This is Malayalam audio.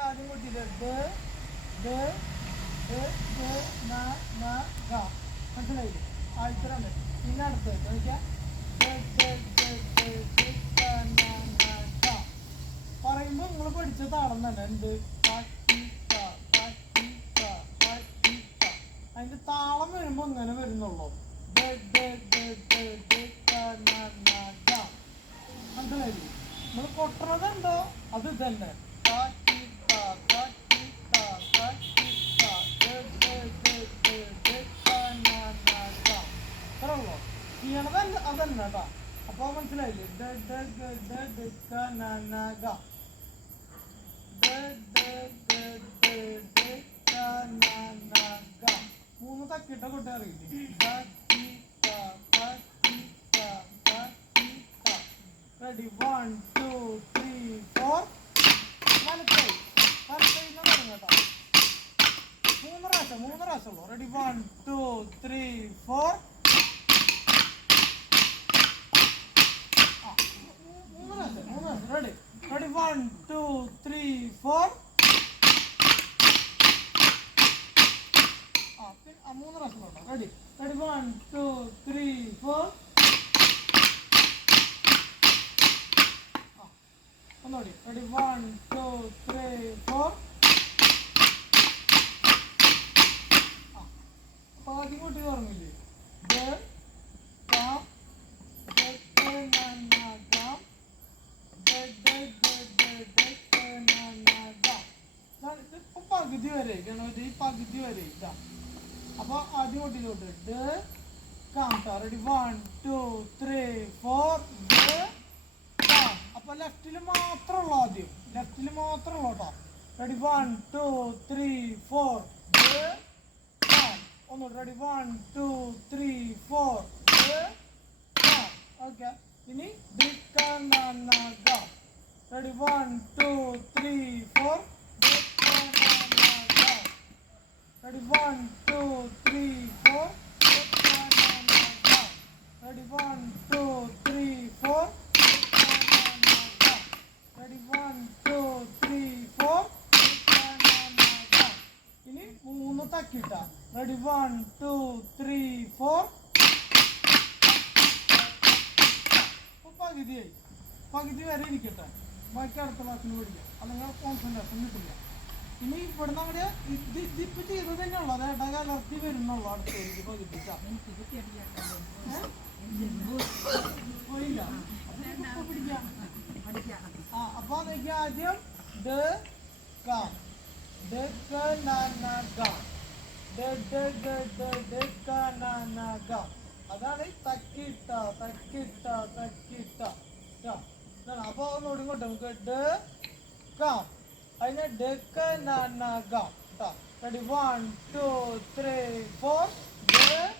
ആദ്യം കൂട്ടിയില്ല മനസ്സിലായില്ലേ? ആഴ്ച പിന്നെ അടുത്തത് നോക്കിയാ പറയുമ്പോ നിങ്ങൾ പഠിച്ച താളം തന്നെ എന്ത് അതിന്റെ താളം വരുമ്പോ ഇങ്ങനെ വരുന്നുള്ളൂ. മനസ്സിലായില്ലേ? നമ്മൾ കൊട്ടണത് എന്തോ അത് തന്നെ. ചെയ്യണത് അതന്നെ കേട്ടാ. അപ്പൊ മനസ്സിലായില്ലേ? മൂന്ന് തക്കിട്ട കൊട്ട അറിയില്ലേ? റെഡി 1 2 3 4 വലക്കൈ തുടങ്ങട്ടോ. മൂന്ന് പ്രാവശ്യം ഉള്ളു. റെഡി 1 2 3 4 മൂന്ന് പ്രാവശ്യം റെഡി 1 2 3 4 മൂന്ന് പ്രാവശ്യം ഉണ്ടോ. റെഡി 1 2 3 4 ഒന്നുകൂടി. റെഡി 1 2 3 4 അപ്പൊ ആദ്യം കൂട്ടി തുറന്നില്ലേ? പകുതി വരെ ഗണപതി പകുതി വരെ ഇതാ. അപ്പൊ ആദ്യം കൂട്ടിലോട്ട് റെഡി 1 2 3 4 അപ്പൊ ലെഫ്റ്റില് മാത്രമുള്ളൂ. ആദ്യം ലെഫ്റ്റില് മാത്രമുള്ളൂ കേട്ടോ. റെഡി 1 2 3 4 ഒന്നുകൂടി. Ready 1 2 3 4 okay. ഇനി റെഡി 1 2 3 4 റെഡി 1 2 3 4 റെഡി 1 2 3 4 റെഡി 1 2 3 4 ഇനി മൂന്ന് തക്കിട്ട. റെഡി 1 2 3 4 പകുതി വരെ ഇരിക്കട്ടെ. ബാക്കി അടുത്ത ക്ലാസ്സിന് പഠിക്കാം. അല്ലെങ്കിൽ കോൺസെൻട്രേഷൻ കിട്ടില്ല. ഇനി ഇവിടുന്ന് അങ്ങോട്ട് ഇതിപ്പോ ചെയ്തത് തന്നെ ഉള്ളു. അത് ഇടകലർത്തി വരുന്നുള്ളു. അടുത്തേക്ക് പകുതി പോയില്ല. പിടിക്കാം. അപ്പൊ അതൊക്കെ ആദ്യം അതാണ് തക്കിട്ട. അപ്പൊ ഒന്നുകൂടി ഇങ്ങോട്ട് നമുക്ക് അതിന് റെഡി 1 2 3 4